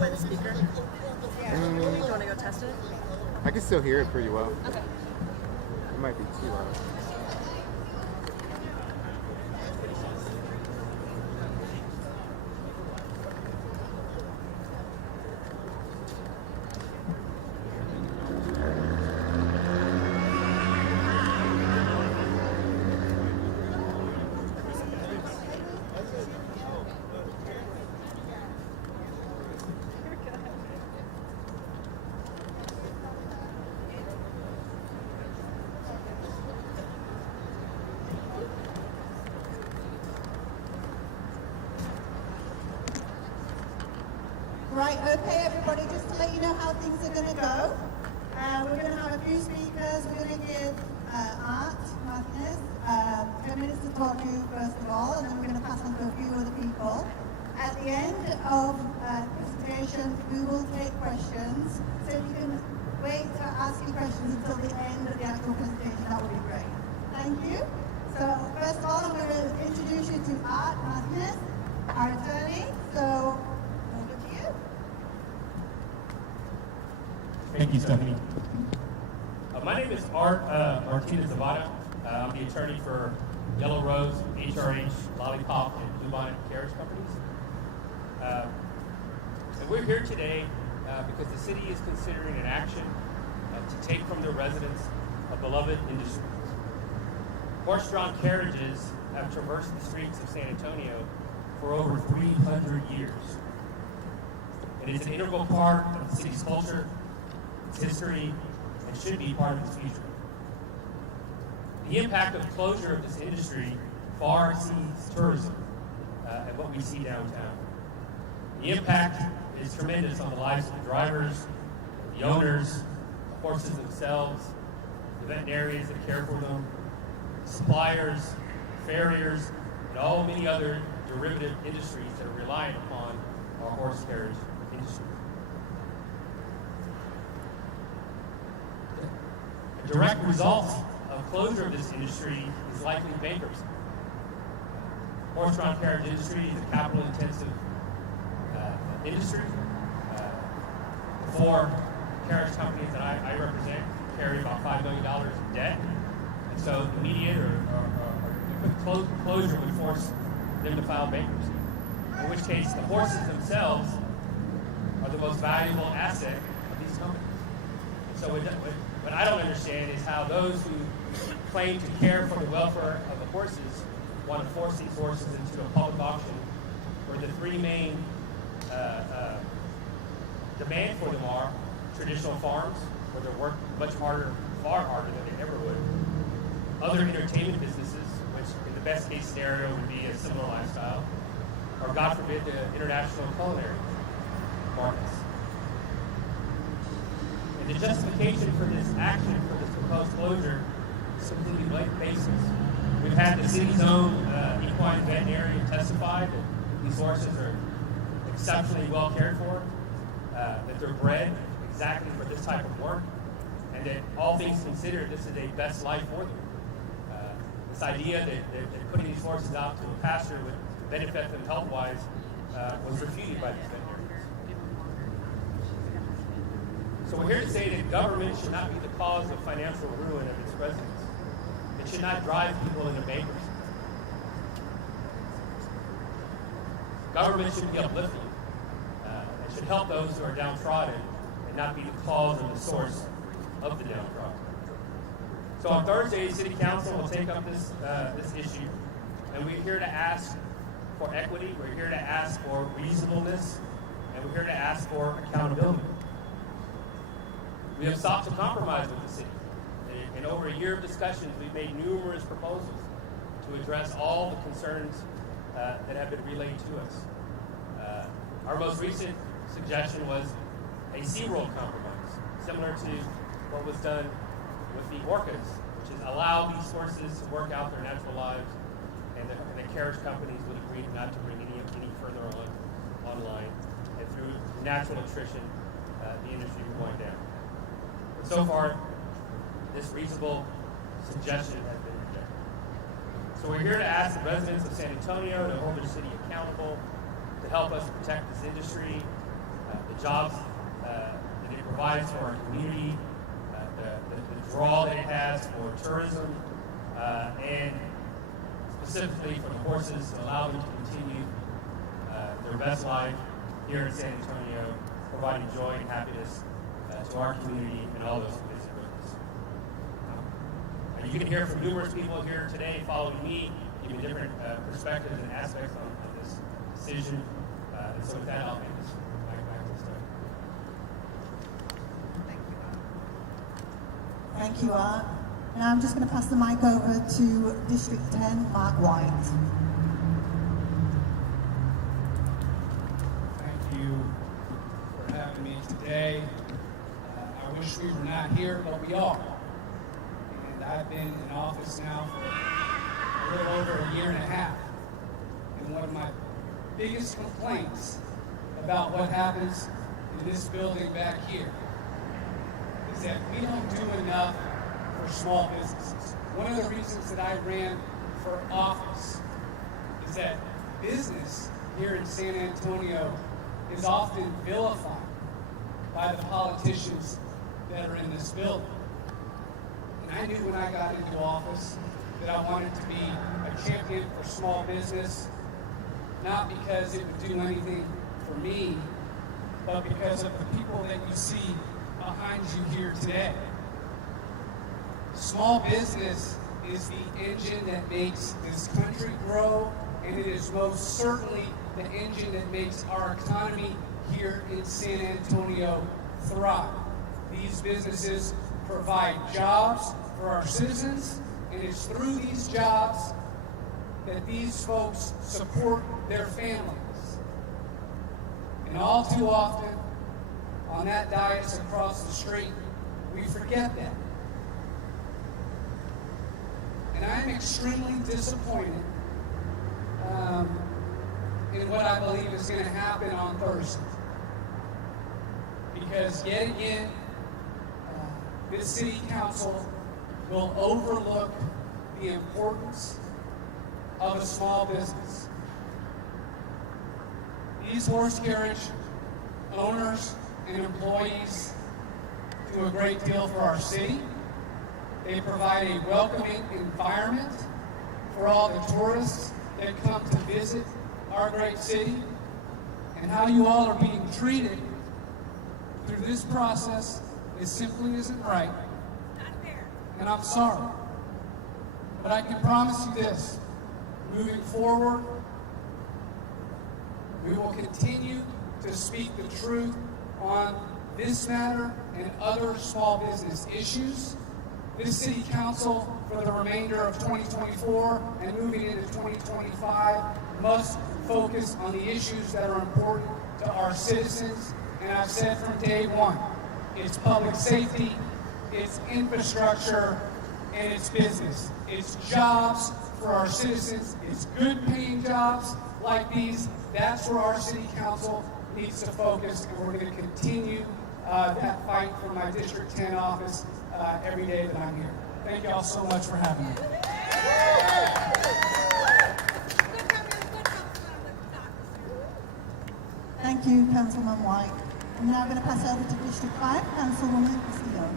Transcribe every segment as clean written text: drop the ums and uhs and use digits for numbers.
away the speaker? Yeah. Do you want to go test it? I can still hear it pretty well. Okay. It might be too loud. Right, okay, everybody, just to let you know how things are going to go. We're going to have a few speakers. We're going to give Art Martinez 10 minutes to talk to you, first of all, and then we're going to pass on to a few other people. At the end of the presentation, we will take questions. So if you can wait to ask your questions until the end of the actual presentation, that would be great. Thank you. So first of all, I'm going to introduce you to Art Martinez, our attorney. So over to you. Thank you, Stephanie. My name is Art Martinez-Zavada. I'm the attorney for Yellow Rose, HRH, Lollipop, and Bluebonnet Carriage Companies. And we're here today because the city is considering an action to take from the residents a beloved industry. Horse-drawn carriages have traversed the streets of San Antonio for over 300 years. And it's an integral part of the city's culture, its history, and should be part of its future. The impact of closure of this industry far exceeds tourism and what we see downtown. The impact is tremendous on the lives of the drivers, the owners, the horses themselves, the veterinarians that care for them, suppliers, farriers, and all many other derivative industries that are reliant upon our horse carriage industry. A direct result of closure of this industry is likely bankruptcy. Horse-drawn carriage industry is a capital-intensive industry. The four carriage companies that I represent carry about $5 million in debt. And so immediate or quick closure would force them to file bankruptcy. In which case, the horses themselves are the most valuable asset of these companies. And so what I don't understand is how those who claim to care for the welfare of the horses want to force these horses into a public auction where the three main demand for them are traditional farms, where they work much harder, far harder than they ever would. Other entertainment businesses, which in the best case scenario would be a similar lifestyle, or God forbid, the international culinary markets. And the justification for this action, for this proposed closure, is completely baseless. We've had the city's own equine veterinarian testify that these horses are exceptionally well cared for, that they're bred exactly for this type of work, and that all things considered, this is a best life for them. This idea that putting these horses out to a pasture would benefit them health-wise was refuted by these veterinarians. So we're here to say that government should not be the cause of financial ruin of its residents. It should not drive people into bankruptcy. Government should be uplifting. It should help those who are downtrodden and not be the cause or the source of the downtrodden. So on Thursday, City Council will take up this issue, and we're here to ask for equity, we're here to ask for reasonableness, and we're here to ask for accountability. We have sought to compromise with the city. In over a year of discussions, we've made numerous proposals to address all the concerns that have been relayed to us. Our most recent suggestion was a SeaWorld compromise, similar to what was done with the orcas, which is allow these horses to work out their natural lives, and the carriage companies would agree not to bring any further online, and through natural attrition, the industry would wind down. But so far, this reasonable suggestion has been rejected. So we're here to ask the residents of San Antonio to hold their city accountable, to help us protect this industry, the jobs that it provides for our community, the draw that it has for tourism, and specifically for the horses to allow them to continue their best life here in San Antonio, providing joy and happiness to our community and all those who visit with us. You can hear from numerous people here today following me, giving different perspectives and aspects on this decision. And so with that, I'll hand this back to Steph. Thank you, Art. Now I'm just going to pass the mic over to District 10, Mark White. Thank you for having me today. I wish we were not here, but we are. And I've been in office now for a little over a year and a half. And one of my biggest complaints about what happens in this building back here is that we don't do enough for small businesses. One of the reasons that I ran for office is that business here in San Antonio is often vilified by the politicians that are in this building. And I knew when I got into office that I wanted to be a champion for small business, not because it would do anything for me, but because of the people that you see behind you here today. Small business is the engine that makes this country grow, and it is most certainly the engine that makes our economy here in San Antonio thrive. These businesses provide jobs for our citizens, and it's through these jobs that these folks support their families. And all too often, on that dais across the street, we forget that. And I'm extremely disappointed in what I believe is going to happen on Thursday. Because yet again, this city council will overlook the importance of a small business. These horse carriage owners and employees do a great deal for our city. They provide a welcoming environment for all the tourists that come to visit our great city. And how you all are being treated through this process, it simply isn't right. Not fair. And I'm sorry. But I can promise you this, moving forward, we will continue to speak the truth on this matter and other small business issues. This city council, for the remainder of 2024 and moving into 2025, must focus on the issues that are important to our citizens. And I've said from day one, it's public safety, it's infrastructure, and it's business. It's jobs for our citizens. It's good paying jobs like these. That's where our city council needs to focus, and we're going to continue that fight for my District 10 office every day that I'm here. Thank you all so much for having me. Thank you, Councilman White. I'm now going to pass over to District 5, Councilwoman Castillo.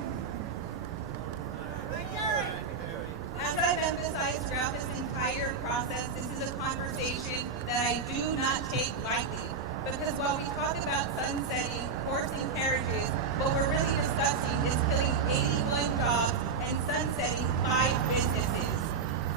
As I've emphasized throughout this entire process, this is a conversation that I do not take lightly. Because while we talk about sunsetting horse and carriages, what we're really discussing is killing 81 jobs and sunsetting 5 businesses.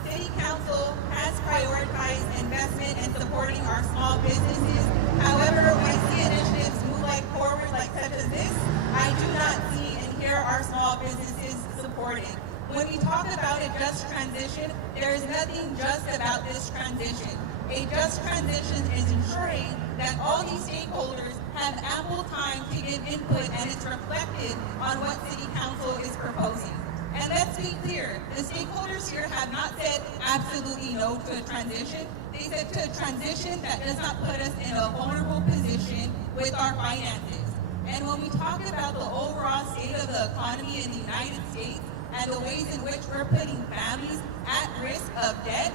City Council has prioritized investment and supporting our small businesses. However, when I see initiatives move forward like such as this, I do not see and hear our small businesses supported. When we talk about a just transition, there is nothing just about this transition. A just transition is ensuring that all these stakeholders have ample time to give input, and it's reflected on what City Council is proposing. And let's be clear, the stakeholders here have not said absolutely no to a transition. They said to a transition that does not put us in a vulnerable position with our finances. And when we talk about the overall state of the economy in the United States and the ways in which we're putting families at risk of debt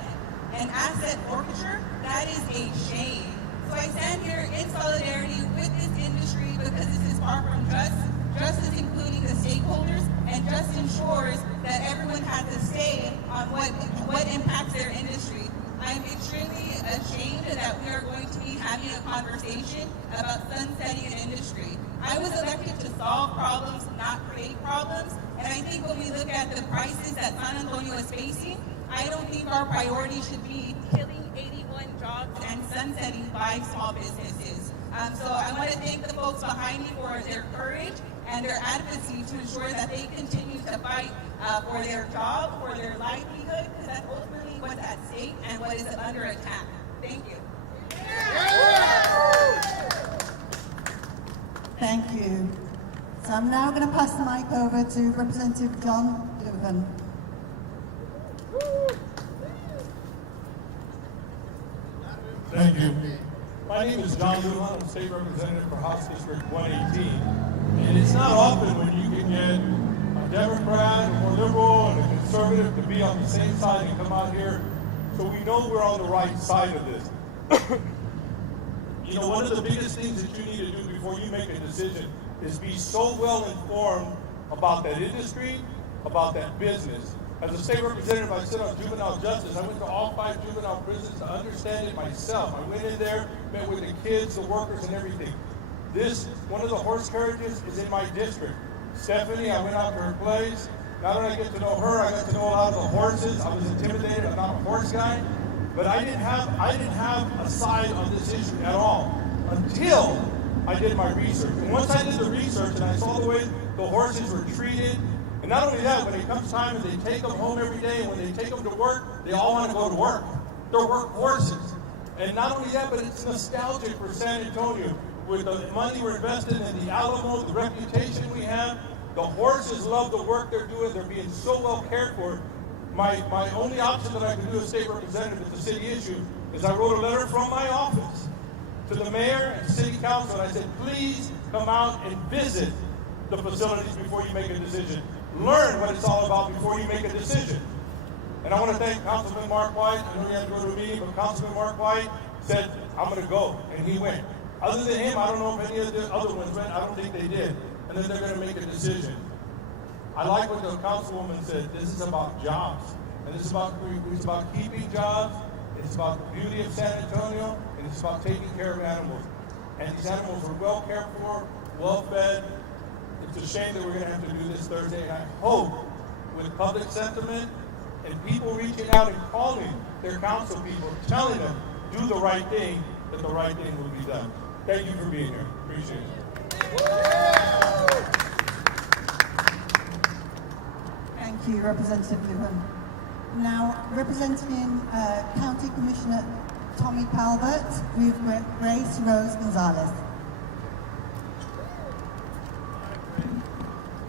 and asset forfeiture, that is a shame. So I stand here in solidarity with this industry having a conversation about sunsetting an industry. I was elected to solve problems, not create problems. And I think when we look at the crisis that San Antonio is facing, I don't think our priority should be killing 81 jobs and sunsetting 5 small businesses. So I want to thank the folks behind me for their courage and their advocacy to ensure that they continue to fight for their job, for their livelihood, because that's ultimately what's at stake and what is under attack. Thank you. Thank you. So I'm now going to pass the mic over to Representative John Doohan. Thank you. My name is John Doohan. I'm State Representative for House District 118. And it's not often when you can get a Democrat, a more liberal, and a conservative to be on the same side and come out here. So we know we're on the right side of this. You know, one of the biggest things that you need to do before you make a decision is be so well informed about that industry, about that business. As a state representative, I sit on juvenile justice. I went to all 5 juvenile prisons to understand it myself. I went in there, met with the kids, the workers, and everything. One of the horse carriages is in my district. Stephanie, I went out to her place. Not only did I get to know her, I got to know a lot of the horses. I was intimidated. I'm not a horse guy. But I didn't have a side on this issue at all until I did my research. And once I did the research and I saw the way the horses were treated, and not only that, when it comes time and they take them home every day, and when they take them to work, they all want to go to work. They're work horses. And not only that, but it's nostalgic for San Antonio. With the money we're investing in the Alamo, the reputation we have, the horses love the work they're doing. They're being so well cared for. My only option that I could do as state representative at the city issue is I wrote a letter from my office to the mayor and city council, and I said, please come out and visit the facilities before you make a decision. Learn what it's all about before you make a decision. And I want to thank Councilman Mark White. I know he had to go to a meeting, but Councilman Mark White said, I'm going to go, and he went. Other than him, I don't know if any of the other ones went. I don't think they did. And then they're going to make a decision. I like what the councilwoman said. This is about jobs. And this is about keeping jobs. It's about the beauty of San Antonio. And it's about taking care of animals. And these animals are well cared for, well fed. It's a shame that we're going to have to do this Thursday. And I hope with public sentiment and people reaching out and calling their council people, telling them, do the right thing, that the right thing will be done. Thank you for being here. Appreciate it. Thank you, Representative Doohan. Now, representing County Commissioner Tommy Calvert, we have Grace Rose Gonzalez.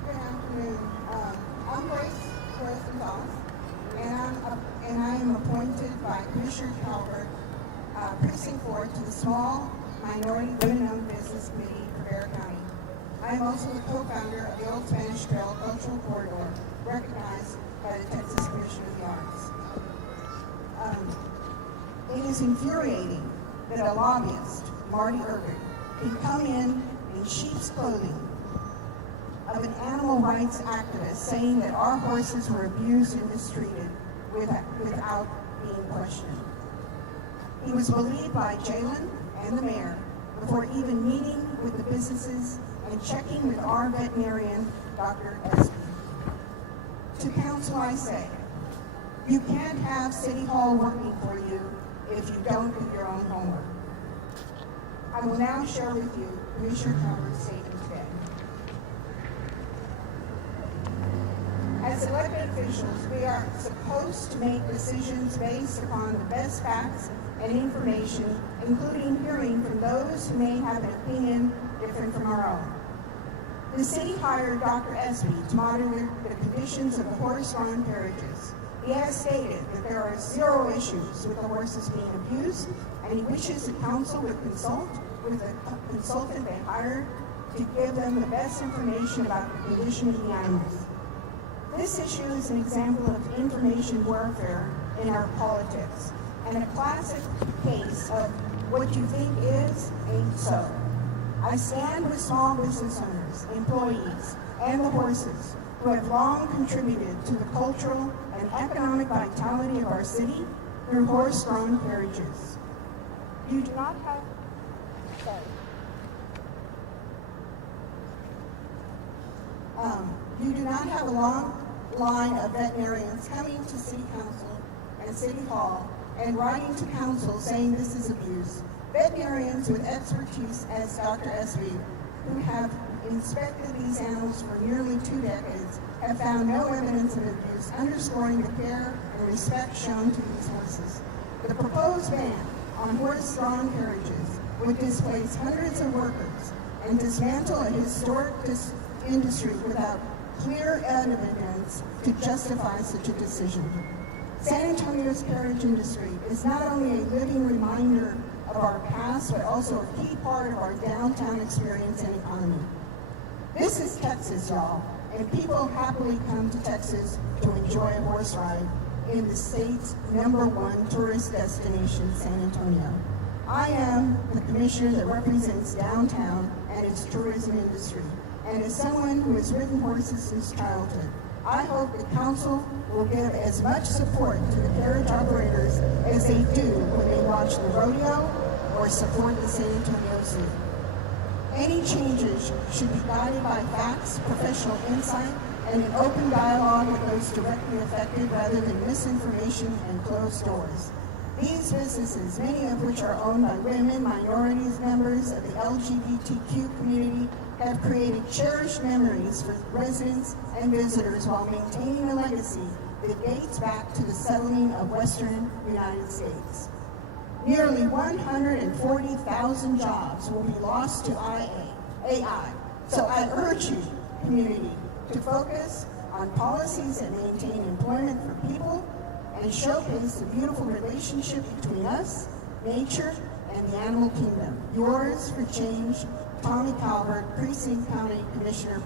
Good afternoon. I'm Grace Rose Gonzalez, and I am appointed by Commissioner Calvert, Precinct 4, to the Small Minority Women-Owned Business Committee for Bexar County. I am also the co-founder of the Old Spanish Trail Cultural Corridor, recognized by the Texas Commission of the Arts. It is infuriating that a lobbyist, Marty Irving, can come in sheep's clothing of an animal rights activist saying that our horses were abused and mistreated without being questioned. He was believed by Jalen and the mayor before even meeting with the businesses and checking with our veterinarian, Dr. Espy. To council I say, you can't have City Hall working for you if you don't do your own homework. I will now share with you Commissioner Calvert's statement today. As elected officials, we are supposed to make decisions based upon the best facts and information, including hearing from those who may have an opinion different from our own. The city hired Dr. Espy to monitor the conditions of the horse-drawn carriages. He has stated that there are 0 issues with the horses being abused, and he wishes the council would consult with the consultant they hired to give them the best information about the condition of the animals. This issue is an example of information warfare in our politics, and a classic case of what you think is ain't so. I stand with small business owners, employees, and the horses who have long contributed to the cultural and economic vitality of our city through horse-drawn carriages. You do not have You do not have a long line of veterinarians coming to City Council and City Hall and writing to Council saying this is abuse. Veterinarians with expertise, as Dr. Esby, who have inspected these animals for nearly 2 decades, have found no evidence of abuse, underscoring the care and respect shown to these horses. The proposed ban on horse-drawn carriages would displace hundreds of workers and dismantle a historic industry without clear evidence to justify such a decision. San Antonio's carriage industry is not only a living reminder of our past, but also a key part of our downtown experience and economy. This is Texas, y'all, and people happily come to Texas to enjoy a horse ride in the state's #1 tourist destination, San Antonio. I am the commissioner that represents downtown and its tourism industry, and as someone who has ridden horses since childhood, I hope the council will give as much support to the carriage operators as they do when they watch the rodeo or support the San Antonio Zoo. Any changes should be guided by facts, professional insight, and an open dialogue with those directly affected rather than misinformation and closed doors. These businesses, many of which are owned by women, minorities, members of the LGBTQ community, have created cherished memories for residents and visitors while maintaining a legacy that dates back to the settling of Western United States. Nearly 140,000 jobs will be lost to AI. So I urge you, community, to focus on policies that maintain employment for people and showcase the beautiful relationship between us, nature, and the animal kingdom. Yours for change, Tommy Calvert, Precinct County Commissioner.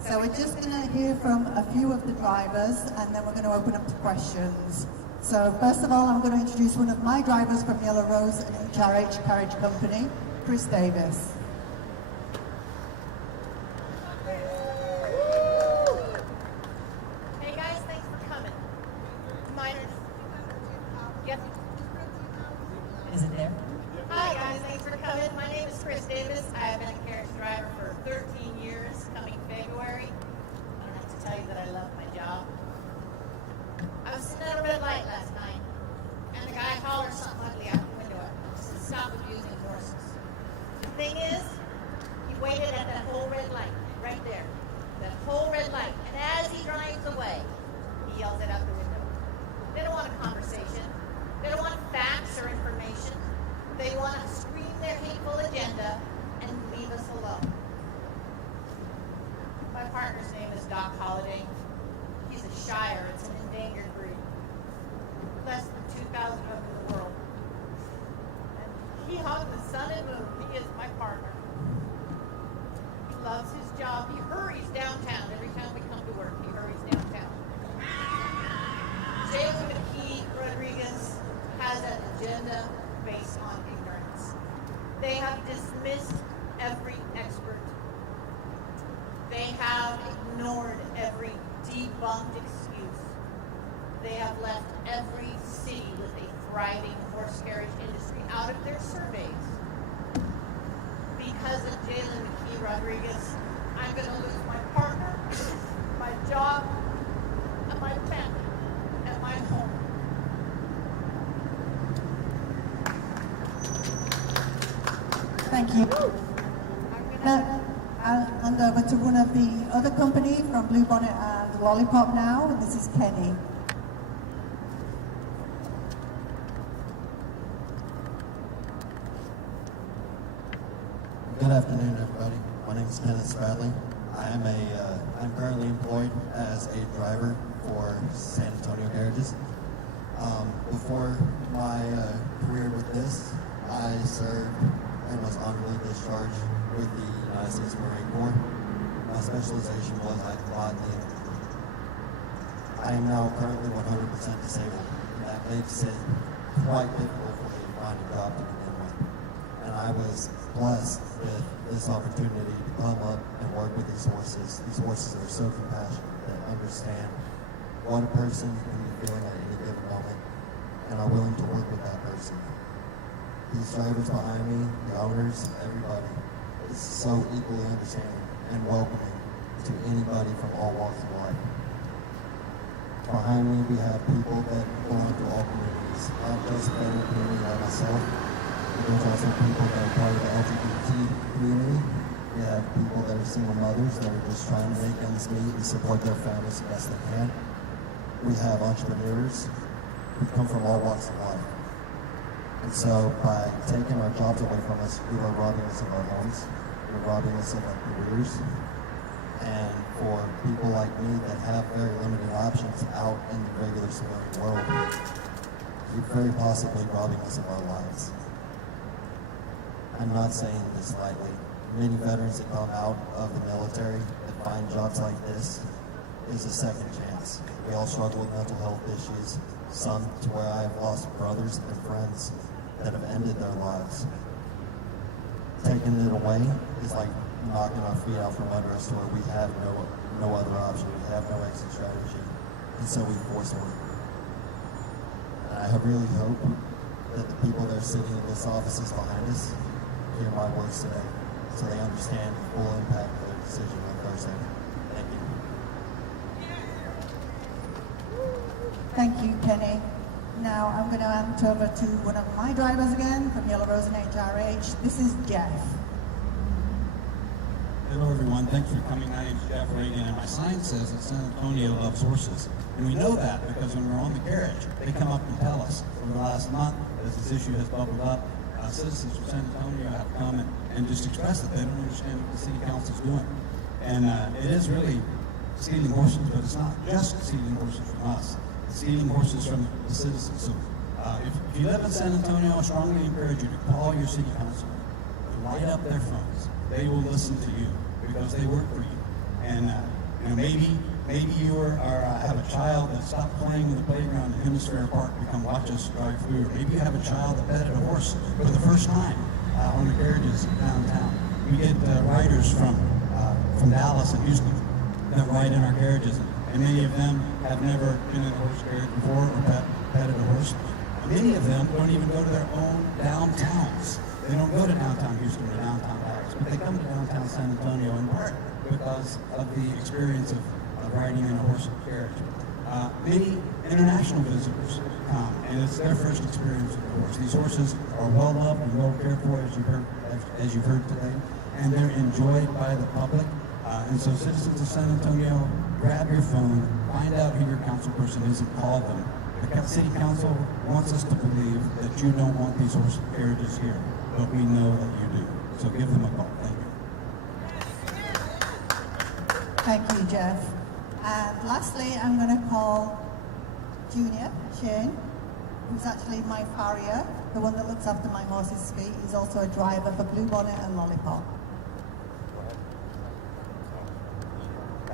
So we're just going to hear from a few of the drivers, and then we're going to open up to questions. So first of all, I'm going to introduce one of my drivers from Yellow Rose and Carriage Company, Chris Davis. Hey guys, thanks for coming. Yes. Is it there? Hi guys, thanks for coming. My name is Chris Davis. I have been a carriage driver for 13 years, coming February. I don't have to tell you that I love my job. I was sitting at a red light last night, and the guy hollered something ugly out the window at me. He said, "Stop abusing horses." The thing is, he waited at that whole red light, right there. That whole red light. And as he drives away, he yells it out the window. They don't want a conversation. They don't want facts or information. They want to scream their hateful agenda and leave us alone. My partner's name is Doc Holliday. He's a Shire. It's an endangered breed. Less than 2,000 of them in the world. And he hung the sun and moon. He is my partner. He loves his job. He hurries downtown. Every time we come to work, he hurries downtown. Jalen McKee Rodriguez has an agenda based on ignorance. They have dismissed every expert. They have ignored every debunked excuse. They have left every city with a thriving horse carriage industry out of their surveys. Because of Jalen McKee Rodriguez, I'm going to lose my partner, my job, and my family, and my home. Thank you. Now, I'll hand over to one of the other company from Blue Bonnet and Lollipop now, and this is Kenny. Good afternoon, everybody. My name is Kenneth Stradley. I'm currently employed as a driver for San Antonio Carriages. Before my career with this, I served and was honorably discharged with the United States Marine Corps. My specialization was I fought the infantry. I am now currently 100% disabled. That makes it quite difficult for me to find a job to begin with. And I was blessed with this opportunity to come up and work with the these horses. These horses are so compassionate. They understand what a person can be feeling at any given moment and are willing to work with that person. These drivers behind me, the owners, everybody is so equally understanding and welcoming to anybody from all walks of life. Behind me, we have people that belong to all communities, not just family community like myself, but there's also people that are part of the LGBT community. We have people that are single mothers that are just trying to make ends meet and support their families the best they can. We have entrepreneurs who come from all walks of life. And so by taking our jobs away from us, you are robbing us of our homes, you're robbing us of our careers. And for people like me that have very limited options out in the regular civilian world, you're very possibly robbing us of our lives. I'm not saying this lightly. Many veterans that come out of the military that find jobs like this is a second chance. We all struggle with mental health issues, some to where I have lost brothers and friends that have ended their lives. Taking it away is like knocking our feet out from under us to where we have no other option. We have no exit strategy. And so we force work. And I really hope that the people that are sitting in this offices behind us hear my words today so they understand the full impact of their decision on Thursday. Thank you. Thank you, Kenny. Now I'm going to hand over to one of my drivers again from Yellow Rose and HRH. This is Jeff. Hello everyone, thanks for coming. My name is Jeff Reagan and my sign says that San Antonio loves horses. And we know that because when we're on the carriage, they come up and tell us. Over the last month, as this issue has bubbled up, citizens from San Antonio have come and just expressed that they don't understand what the city council is doing. And it is really stealing horses, but it's not just stealing horses from us. It's stealing horses from the citizens. So if you live in San Antonio, I strongly encourage you to call your city council, light up their phones. They will listen to you because they work for you. And maybe you have a child that stopped playing in the playground at Hemisphere Park to come watch us drive through. Or maybe you have a child that petted a horse for the first time on the carriages downtown. We get riders from Dallas and Houston that ride in our carriages, and many of them have never been in a horse carriage before or petted a horse. Many of them don't even go to their own downtowns. They don't go to downtown Houston or downtown Dallas, but they come to downtown San Antonio in part because of the experience of riding in a horse carriage. Many international visitors come, and it's their first experience with the horse. These horses are well loved and well cared for, as you've heard today, and they're enjoyed by the public. And so citizens of San Antonio, grab your phone, find out who your council person is, and call them. The city council wants us to believe that you don't want these horse carriages here, but we know that you do. So give them a call. Thank you. Thank you, Jeff. And lastly, I'm going to call Junior Shane, who's actually my farrier, the one that looks after my horse's feet. He's also a driver for Blue Bonnet and Lollipop.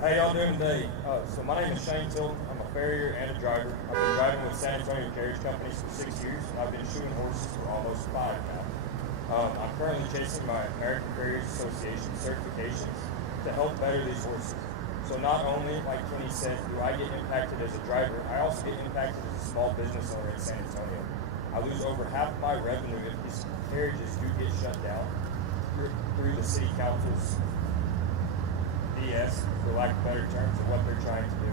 How y'all doing today? So my name is Shane Tilton. I'm a farrier and a driver. I've been driving with San Antonio Carriage Company for 6 years, and I've been shoeing horses for almost 5 now. I'm currently chasing my American Farriers Association certifications to help better these horses. So not only, like Kenny said, do I get impacted as a driver, I also get impacted as a small business owner in San Antonio. I lose over half of my revenue if these carriages do get shut down through the city council's BS, for lack of better terms, of what they're trying to do.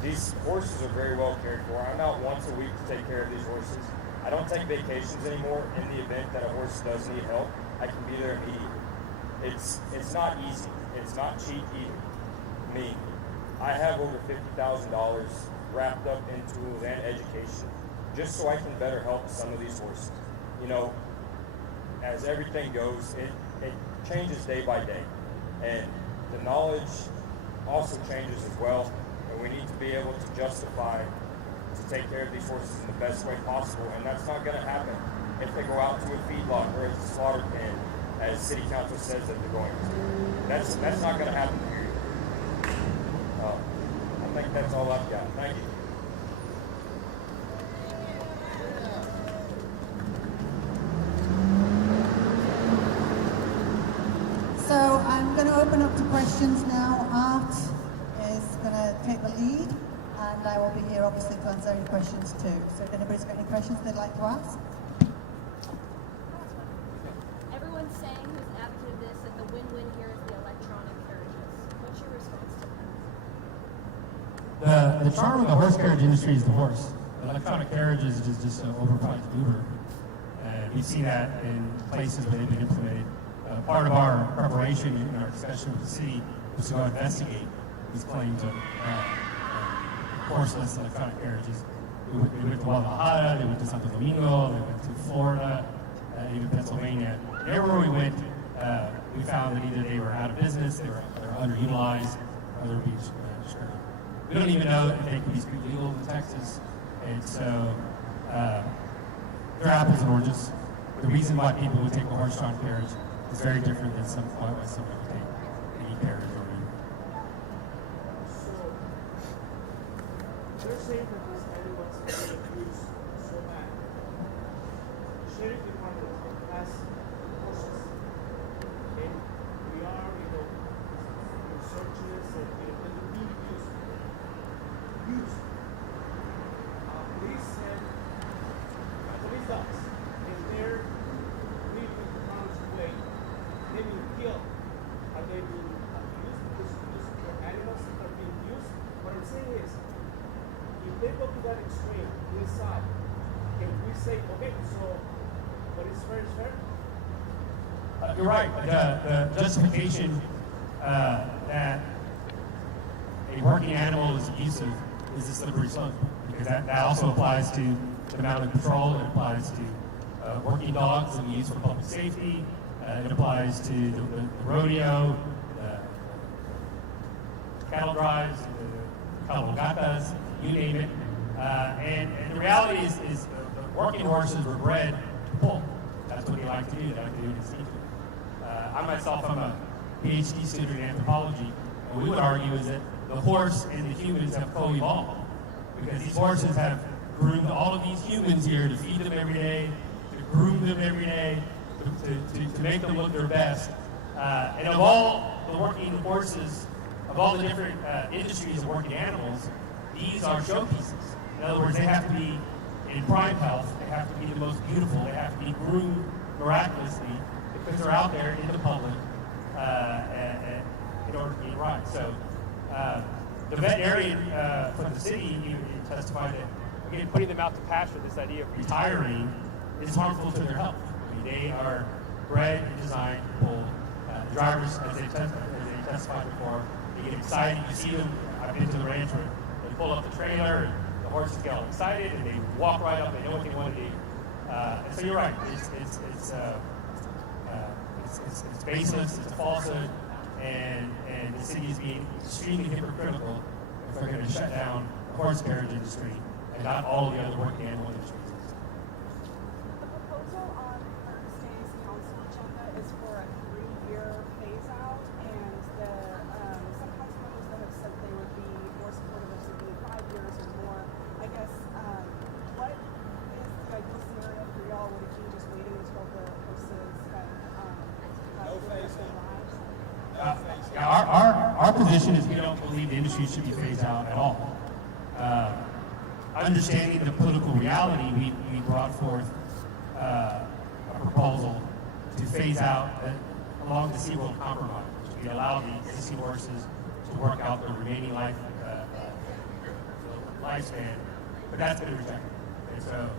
These horses are very well cared for. I'm out once a week to take care of these horses. I don't take vacations anymore. In the event that a horse does need help, I can be there immediately. It's not easy. It's not cheap either. Me, I have over $50,000 wrapped up in tools and education just so I can better help some of these horses. You know, as everything goes, it changes day by day. And the knowledge also changes as well, and we need to be able to justify to take care of these horses in the best way possible, and that's not going to happen if they go out to a feedlot or a slaughter pen, as city council says that they're going to. That's not going to happen, period. I think that's all I've got. Thank you. So I'm going to open up to questions now. Art is going to take the lead, and I will be here obviously to answer any questions too. So if anybody's got any questions they'd like to ask. Everyone's saying who's advocated this that the win-win here is the electronic carriages. What's your response to that? The charm of the horse carriage industry is the horse. The electronic carriage is just an overpriced Uber. And we've seen that in places where they've been implemented. Part of our preparation in our discussion with the city was to go investigate these claims of horseless electronic carriages. We went to Guadalajara, they went to Santo Domingo, they went to Florida, even Pennsylvania. Everywhere we went, we found that either they were out of business, they were underutilized, or they were being shirked. We don't even know if they can be street legal in Texas. And so they're apples and oranges. The reason why people would take a horse-drawn carriage is very different than why someone would take any carriage or any. So they're saying that this everyone's being abused so bad. The sheriff department has horses, and we are, searches and they're being used. Police said, police dogs, if they're leaving harm's way, they being killed. Are they being abused because their animals are being used? What I'm saying is, if they go to that extreme inside, can we say, okay, so what is fair is fair? You're right. The justification that a working animal is abusive is a slippery slope, because that also applies to the mounted patrol. It applies to working dogs that we use for public safety. It applies to the rodeo, cattle drives, the cabalgatas, you name it. And the reality is the working horses were bred to pull. That's what they like to do. They like to do it instinctively. I myself, I'm a PhD student in anthropology, and we would argue is that the horse and the humans have co-evolved, because these horses have groomed all of these humans here to feed them every day, to groom them every day, to make them look their best. And of all the working horses, of all the different industries of working animals, these are showpieces. In other words, they have to be in prime health, they have to be the most beautiful, they have to be groomed miraculously, because they're out there in the public in order to be right. So the veterinarian from the city testified that, again, putting them out to pasture, this idea of retiring, is harmful to their health. I mean, they are bred and designed to pull. Drivers, as they testified before, they get excited. You see them, I've been to the ranch where they pull up the trailer, and the horses get all excited, and they walk right up, they know what they want to do. And so you're right, it's baseless, it's a falsehood, and the city is being extremely hypocritical if they're going to shut down the horse carriage industry and not all of the other working animal industries. The proposal on Thursday's council agenda is for a 3-year phase out, and some council members that have said they would be more supportive of something 5 years or more. I guess, what is the ideal scenario for y'all? Would it be just waiting until the horses have lived their lives? Our position is we don't believe the industry should be phased out at all. Understanding the political reality, we brought forth a proposal to phase out along the SeaWorld compromise, which we allow the existing horses to work out their remaining lifespan, but that's been rejected. And so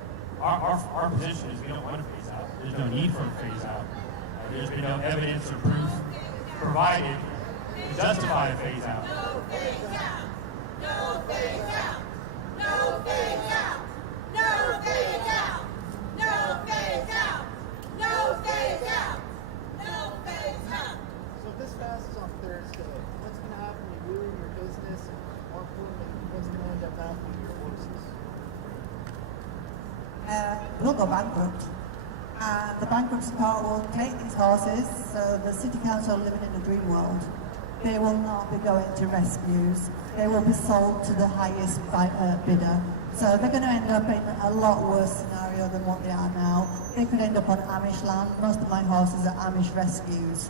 our position is we don't want to phase out. There's no need for a phase out. There's been no evidence or proof provided to justify a phase out. No phase out! No phase out! No phase out! No phase out! No phase out! No phase out! No phase out! So if this passes on Thursday, what's going to happen to you and your business, and more importantly, what's going to end up happening to your horses? We'll go bankrupt. The bankruptcy court will take these horses, so the city council are living in a dream world. They will not be going to rescues. They will be sold to the highest bidder. So they're going to end up in a lot worse scenario than what they are now. They could end up on Amish land. Most of my horses are Amish rescues.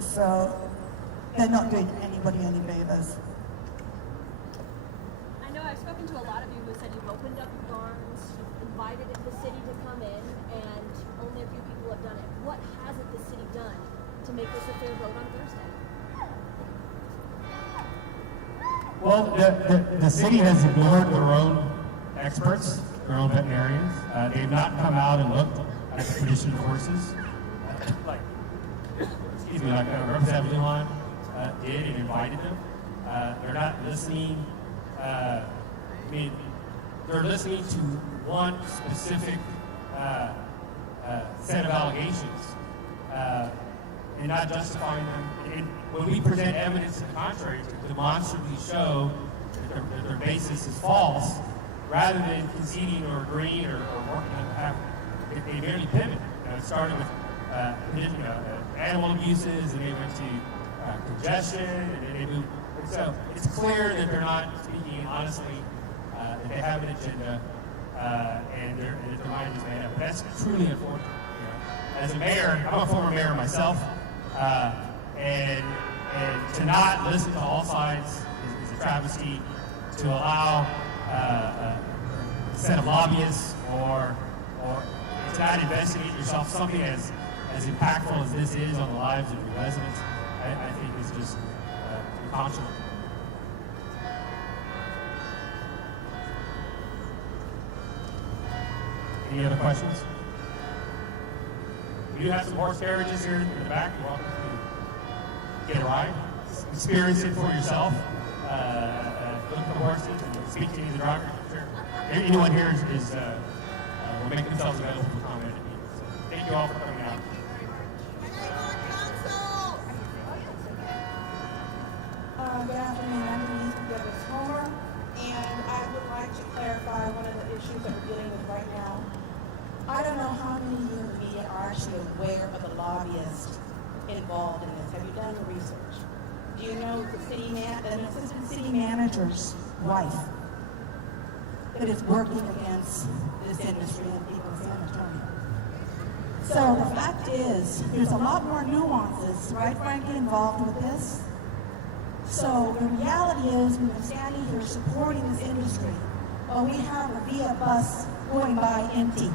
So they're not doing anybody any favors. I know I've spoken to a lot of you who said you've opened up your barns, you've invited the city to come in, and only a few people have done it. What hasn't the city done to make this a fair vote on Thursday? Well, the city has ignored their own experts, their own veterinarians. They've not come out and looked at the condition of horses. Like Representative Lujan did and invited them. They're not listening. They're listening to one specific set of allegations and not justifying them. And when we present evidence to the contrary, to demonstrably show that their basis is false, rather than conceding or agreeing or working on behalf, they merely pivot. It started with animal abuses, and they went to congestion, and then they moved. And so it's clear that they're not speaking honestly, that they have an agenda, and their mind is made up. But that's truly unfortunate. As a mayor, I'm a former mayor myself, and to not listen to all sides is a travesty. To allow a set of lobbyists or to not investigate yourself, something as impactful as this is on the lives of your residents, I think is just unconscionable. Any other questions? We do have some horse carriages here in the back. You're welcome to get a ride, experience it for yourself. Look at the horses and speak to any of the drivers. Sure. Anyone here will make themselves available for comment. So thank you all for coming out. Good afternoon, I'm Denise Douglas Homer, and I would like to clarify one of the issues that we're dealing with right now. I don't know how many of you in the media are actually aware of the lobbyists involved in this. Have you done the research? Do you know an assistant city manager's wife that is working against this industry and people in San Antonio? So the fact is, there's a lot more nuances, right, Frankie, involved with this. So the reality is, we've been standing here supporting this industry, but we have a VIA bus going by empty.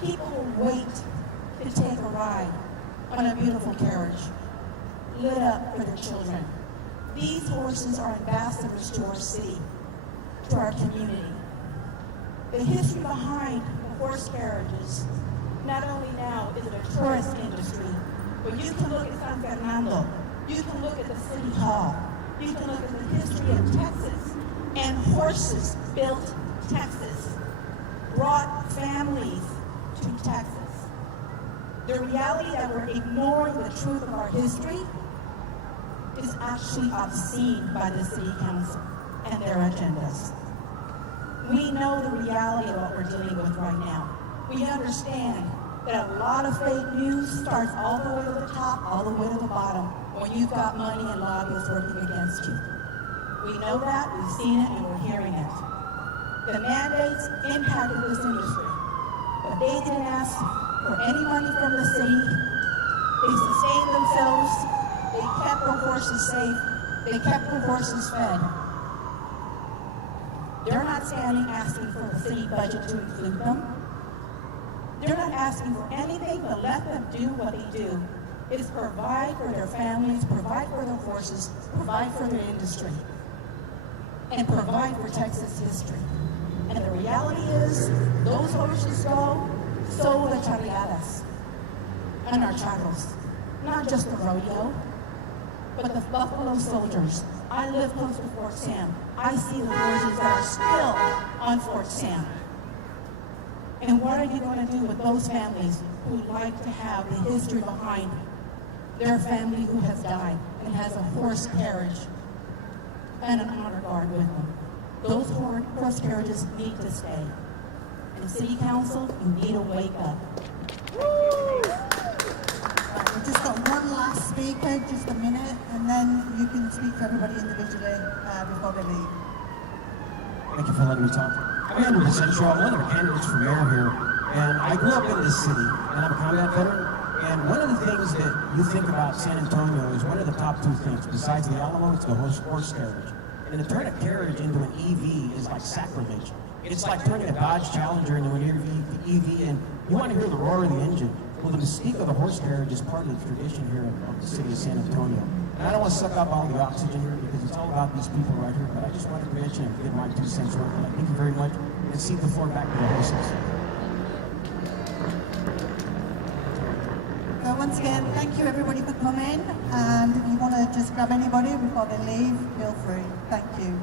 People will wait to take a ride on a beautiful carriage, lit up for their children. These horses are ambassadors to our city, to our community. The history behind the horse carriages, not only now is it a tourist industry, but you can look at San Fernando, you can look at the city hall, you can look at the history of Texas, and horses built Texas, brought families to Texas. The reality that we're ignoring the truth of our history is actually obscene by the city council and their agendas. We know the reality of what we're dealing with right now. We understand that a lot of fake news starts all the way to the top, all the way to the bottom, when you've got money and lobbyists working against you. We know that, we've seen it, and we're hearing it. The mandates impacted this industry, but they didn't ask for any money from the city. They sustained themselves. They kept the horses safe. They kept the horses fed. They're not standing asking for the city budget to include them. They're not asking for anything but let them do what they do, is provide for their families, provide for their horses, provide for their industry, and provide for Texas history. And the reality is, those horses go, so will the charreadas and our charros. Not just the rodeo, but the Buffalo Soldiers. I live close to Fort Sam. I see the horses that are still on Fort Sam. And what are you going to do with those families who like to have the history behind their family who has died and has a horse carriage and an honor guard with them? Those horse carriages need to stay. And City Council, you need to wake up. We just got one last speaker, just a minute, and then you can speak to everybody individually before they leave. Thank you for letting me talk. I'm Andrew DeCentro. I'm one of the candidates for mayor here, and I grew up in this city, and I'm a combat veteran. And one of the things things that you think about San Antonio is what are the top two things? Besides the Alamo, it's the horse carriage. And to turn a carriage into an EV is like sacrilege. It's like turning a Dodge Challenger into an EV, and you want to hear the roar of the engine. Well, the mystique of the horse carriage is part of the tradition here of the city of San Antonio. And I don't want to suck up all the oxygen here because it's all about these people right here, but I just wanted to mention and give my 2 cents worth. And I thank you very much, and cede the floor back to the horses. So once again, thank you everybody for coming, and if you want to just grab anybody before they leave, feel free. Thank you.